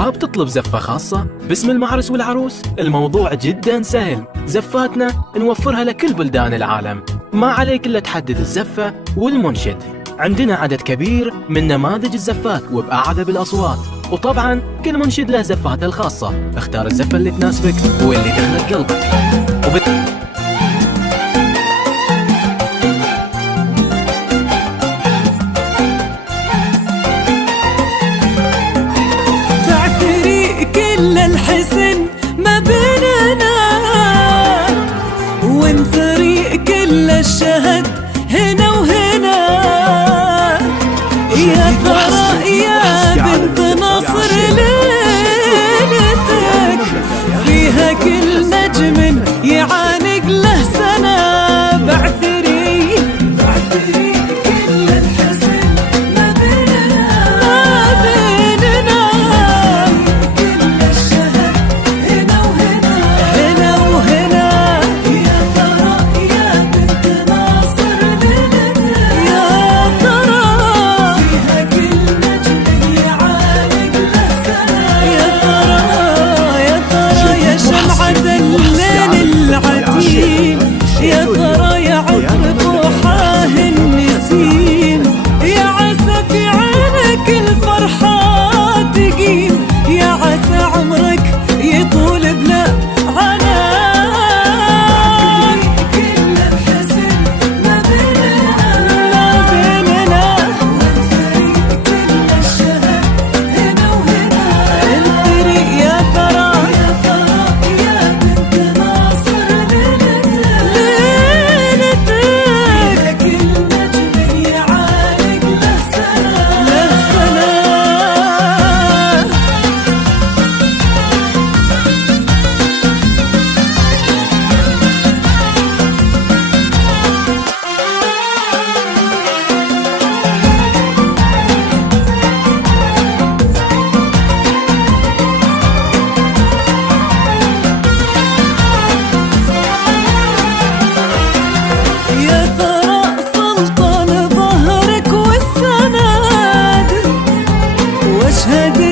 حاب تطلب زفة خاصة باسم المعرس والعروس؟ الموضوع جدا سهل. زفاتنا نوفرها لكل بلدان العالم، ما عليك إلا تحدد الزفة والمنشد. عندنا عدد كبير من نماذج الزفات وبأعذب الأصوات، وطبعا كل منشد له زفاته الخاصة. اختار الزفة اللي تناسبك واللي تخلق قلبك. كل الحزن ما بيننا ونثري كل الشهد هنا وهنا. يا ترى يا بنت نصر ليلتك فيها كل نجم يعانق له سنة. بعثري كل الحزن ما بيننا يا ترى يعطر روحه النسيم. يا عسى في عينك الفرحة تقيم، يا عسى عمرك يطول بلا عناء. كل الحزن ما بيننا وانثري كل الشهد هنا وهنا. انثري يا ترى يا بنت ناصر هدي